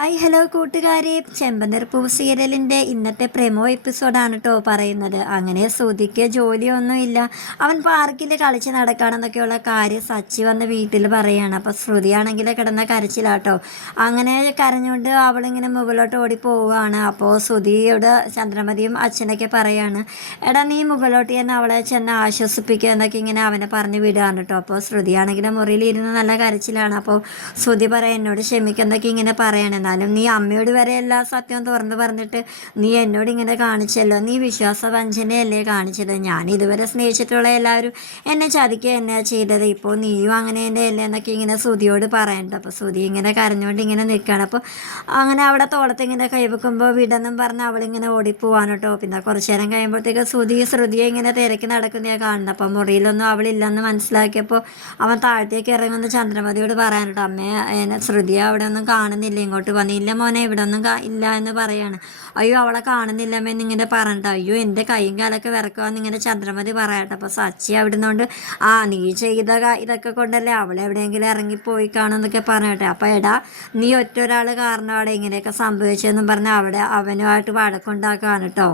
Hi hello കൂട്ടുകാരെ. ചെമ്പനീർ പൂ സീരിയലിന്റെ ഇന്നത്തെ പ്രമോ എപ്പിസോഡാണ് കേട്ടോ പറയുന്നത്. അങ്ങനെ ശ്രുതിക്ക് ജോലിയൊന്നുമില്ല. അവൻ പാർക്കിൽ കളിച്ച് നടക്കാണെന്നൊക്കെയുള്ള കാര്യം സച്ചി വന്ന് വീട്ടിൽ പറയുകയാണ് അപ്പോൾ ശ്രുതിയാണെങ്കിൽ കിടന്ന കരച്ചിലാട്ടോ അങ്ങനെ കരഞ്ഞുകൊണ്ട് അവളിങ്ങനെ മുകളിലോട്ട് ഓടി പോവുകയാണ്. അപ്പോൾ ശ്രുതിയോട് ചന്ദ്രമതിയും അച്ഛനൊക്കെ പറയാണ് എടാ നീ മുകളിലോട്ട് തന്നെ അവളെ ചെന്ന് ആശ്വസിപ്പിക്കുക എന്നൊക്കെ ഇങ്ങനെ അവനെ പറഞ്ഞ് വിടുകയാണ് കേട്ടോ അപ്പോൾ ശ്രുതിയാണെങ്കിൽ മുറിയിൽ ഇരുന്ന് നല്ല കരച്ചിലാണ്. അപ്പോൾ ശ്രുതി പറയാം എന്നോട് ക്ഷമിക്കുന്നൊക്കെ ഇങ്ങനെ പറയണം. എന്നാലും നീ അമ്മയോട് വരെ എല്ലാ സത്യവും തുറന്ന് പറഞ്ഞിട്ട് നീ എന്നോട് ഇങ്ങനെ കാണിച്ചല്ലോ. നീ വിശ്വാസവഞ്ചനയല്ലേ കാണിച്ചത്. ഞാൻ ഇതുവരെ സ്നേഹിച്ചിട്ടുള്ള എല്ലാവരും എന്നെ ചതിക്കുക എന്നെ ചെയ്തത്. ഇപ്പോൾ നീയും അങ്ങനെ എന്റെ അല്ലേ എന്നൊക്കെ ഇങ്ങനെ ശ്രുതിയോട് പറയണ്ട. അപ്പോൾ ശ്രുതി ഇങ്ങനെ കരഞ്ഞുകൊണ്ട് ഇങ്ങനെ നിൽക്കുകയാണ് അപ്പോൾ അങ്ങനെ അവിടെ തോളത്ത് ഇങ്ങനെ കൈവെക്കുമ്പോൾ വിടെന്നും പറഞ്ഞ് അവളിങ്ങനെ ഓടിപ്പോവാണ് കേട്ടോ പിന്നെ കുറച്ച് നേരം കഴിയുമ്പോഴത്തേക്ക് ശ്രുതി ശ്രുതിയെ ഇങ്ങനെ തിരക്കി നടക്കുന്ന കാണുന്നത്. അപ്പോൾ മുറിയിലൊന്നും അവളില്ലെന്ന് മനസ്സിലാക്കിയപ്പോൾ അവൻ താഴത്തേക്ക് ഇറങ്ങുന്ന ചന്ദ്രമതിയോട് പറയാൻ അമ്മയെ ശ്രുതിയെ അവിടെ ഒന്നും കാണുന്നില്ല ഇങ്ങോട്ട് വന്നില്ല മോനെ ഇവിടെ ഒന്നും ഇല്ല എന്ന് പറയാണ്. അയ്യോ അവളെ കാണുന്നില്ല എന്നിങ്ങനെ പറഞ്ഞിട്ട്. അയ്യോ എന്റെ കൈയും കാലൊക്കെ വിറക്കുവാന്ന് ഇങ്ങനെ ചന്ദ്രമതി പറയട്ടെ. അപ്പോൾ സച്ചി അവിടെ നിന്നുകൊണ്ട് ആ നീ ചെയ്ത ഇതൊക്കെ കൊണ്ടല്ലേ അവളെ എവിടെയെങ്കിലും ഇറങ്ങിപ്പോയി കാണുമെന്നൊക്കെ പറഞ്ഞിട്ടെ. അപ്പോൾ എടാ നീ ഒറ്റ ഒരാൾ കാരണം അവിടെ ഇങ്ങനെയൊക്കെ സംഭവിച്ചതെന്നും പറഞ്ഞ് അവിടെ അവനുമായിട്ട് വഴക്കുണ്ടാക്കുകയാണ് കേട്ടോ